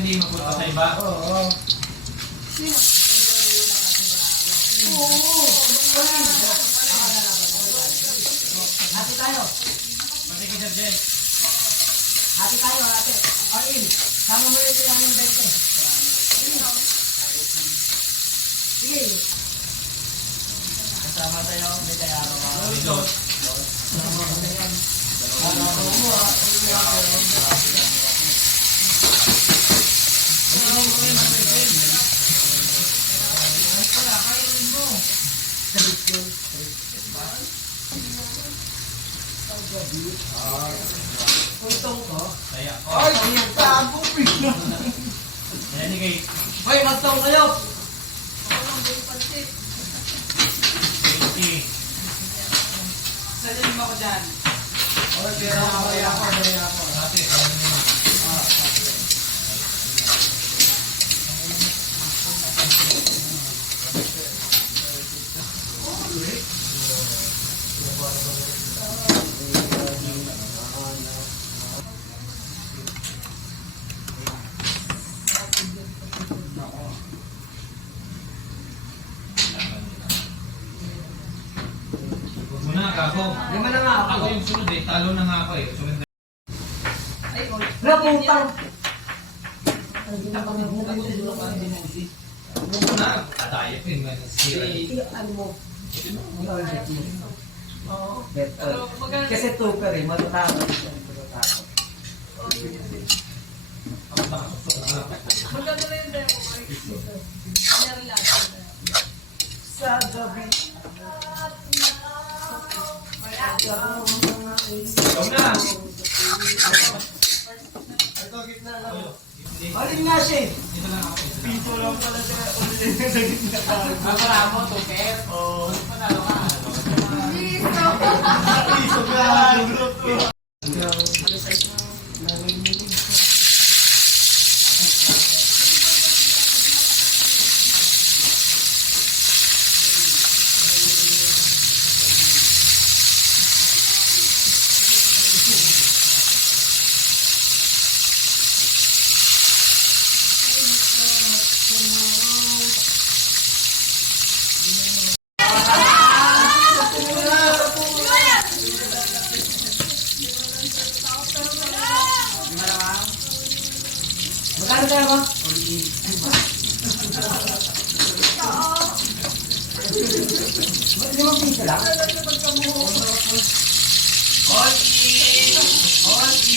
hindi mapunta sa iba. Oo. Hati tayo. Pati kita, Jen. Hati tayo, hati. Aril, sama mo ito yung aming 20. Sige. Kasama tayo, may kaya ako mga. Dito. Sama ko na yan. Ano mo ah. Utong ko? Kaya. Ay, yung tabo. Yan ni Kate. Hoy, magtong kayo. 80. Salim ako dyan. Okay, pero kaya ako. Dati, ano naman. Huwag mo na, kako. Lima na nga Ako ako. yung sunod eh. Talo na nga ako eh. Sunod na. Ay, oh. Naputang. Huwag mo na. Kadayap yun. Sira. Ano mo? Oo. Better. Pero maganda. Kasi tuper eh, matatakot siya. Matatakot. Ako nakasuksok na. Maganda na yun dahil ko. Relax. Sa gabi. Ikaw na. Ito, gitna lang. Alin nga siya eh. Dito lang ako. Pinto lang pala siya. Ulit sa gitna. Wala mo, tuker. Oo. Panalo ka. Iso ka. Magkano tayo ba? Limang piso lang? All in! All